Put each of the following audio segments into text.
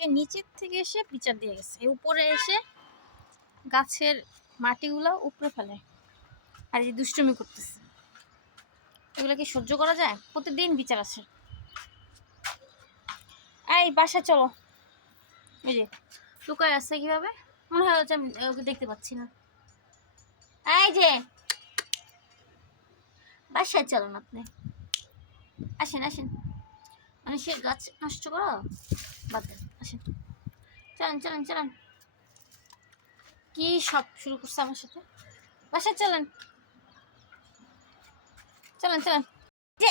আমাকে নিচের থেকে এসে বিচার দিয়ে গেছে, উপরে এসে গাছের মাটিগুলো উপরে ফেলে আর এই দুষ্টুমি করতেছে। এগুলো কি সহ্য করা যায়? প্রতিদিন বিচার আছে। এই বাসায় চলো। এই যে লুকায় আছে কিভাবে, মনে হয় হচ্ছে আমি ওকে দেখতে পাচ্ছি না। এই যে বাসায় চলুন, আপনি আসেন আসেন, মানুষের গাছ নষ্ট করো, বাদ দেন, আসেন চলেন চলেন চলেন। কি সব শুরু করছে আমার সাথে? বাসায় চলেন চলেন চলেন। যে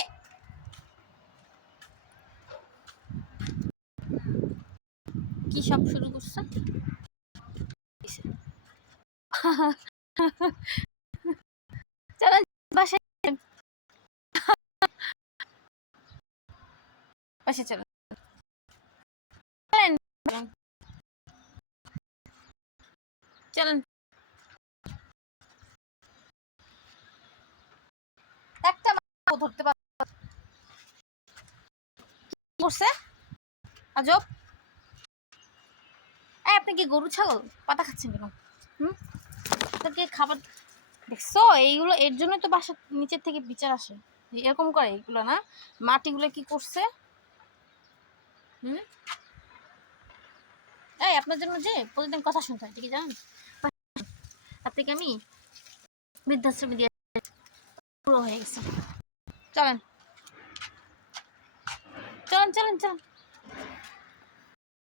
কি সব শুরু করছে? চলেন বাসায়, বাসায় চলেন চলেন চলেন। একটা ধরতে পার করছে আজব। এই আপনি কি গরু ছাগল পাতা খাচ্ছেন কেন? আপনাকে খাবার দেখছো? এইগুলো এর জন্য তো বাসা নিচের থেকে বিচার আসে, এরকম করে এইগুলো না। মাটিগুলো কি করছে? এই আপনার জন্য যে প্রতিদিন কথা শুনতে হয়, ঠিক আছে জানেন? আপনাকে আমি বৃদ্ধাশ্রমে দিয়ে পুরো হয়ে গেছে। চলেন চলেন চলেন চলেন।